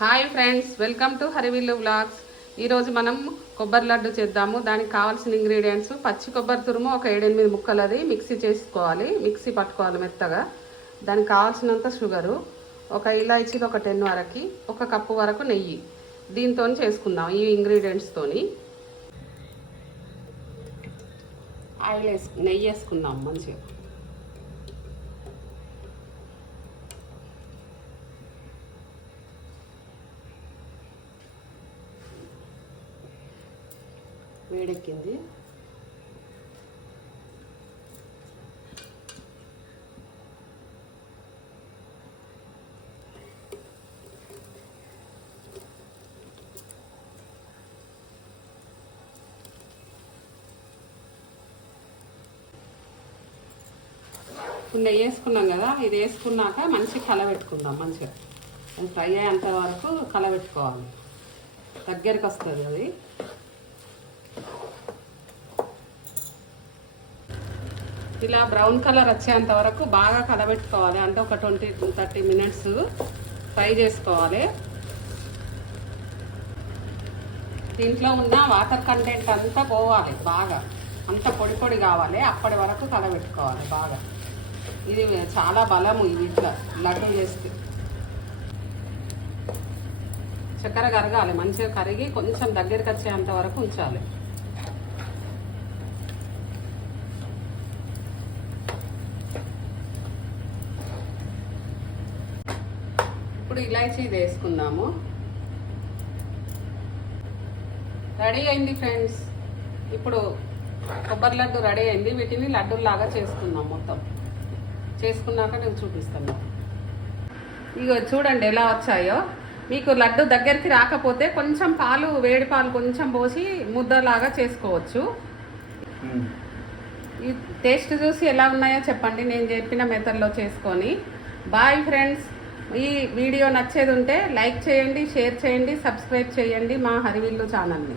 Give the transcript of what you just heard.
Hi friends welcome to Harivillu vlogs. ఈరోజు మనం కొబ్బరి లడ్డు చేద్దాము. దానికి కావాల్సిన ఇంగ్రీడియంట్స్ పచ్చి కొబ్బరి తురుము ఒక ఏడెనిమిది ముక్కలు అది మిక్సీ చేసుకోవాలి. మిక్సీ పట్టుకోవాలి మెత్తగా. దానికి కావాల్సినంత షుగరు ఒక ఇలాచీలు ఒక టెన్ వరకు ఒక కప్పు వరకు నెయ్యి. దీంతో చేసుకుందాం ఈ ఇంగ్రీడియంట్స్తోని ఆయిల్ వేసు నెయ్యి వేసుకుందాం మంచిగా. వేడెక్కింది. ఇప్పుడు నెయ్యి వేసుకున్నాం కదా ఇది వేసుకున్నాక మంచి కలబెట్టుకుందాం మంచిగా. ఫ్రై అయ్యేంత వరకు కలబెట్టుకోవాలి దగ్గరికి వస్తుంది అది. ఇలా బ్రౌన్ కలర్ వచ్చేంత వరకు బాగా కలబెట్టుకోవాలి. అంటే ఒక ట్వంటీ థర్టీ మినిట్స్ ఫ్రై చేసుకోవాలి. దీంట్లో ఉన్న వాటర్ కంటెంట్ అంతా పోవాలి బాగా. అంత పొడి పొడి కావాలి. అప్పటి వరకు కలబెట్టుకోవాలి బాగా. ఇది చాలా బలము ఇది ఇట్లా లడ్డు చేస్తే. చక్కెర కరగాలి. మంచిగా కరిగి కొంచెం దగ్గరికి వచ్చేంత వరకు ఉంచాలి. ఇప్పుడు ఇలాచీ వేసుకుందాము. రెడీ అయింది ఫ్రెండ్స్. ఇప్పుడు కొబ్బరి లడ్డు రెడీ అయింది. వీటిని లడ్డూలాగా చేసుకుందాం మొత్తం. చేసుకున్నాక నేను చూపిస్తాను. ఇగో చూడండి ఎలా వచ్చాయో. మీకు లడ్డు దగ్గరికి రాకపోతే కొంచెం పాలు వేడి పాలు కొంచెం పోసి ముద్దలాగా చేసుకోవచ్చు. ఈ టేస్ట్ చూసి ఎలా ఉన్నాయో చెప్పండి. నేను చెప్పిన మెథడ్లో చేసుకొని. Bye friends. ఈ వీడియో నచ్చేది ఉంటే లైక్ చేయండి షేర్ చేయండి సబ్స్క్రైబ్ చేయండి మా హరివిల్లు ఛానల్ని.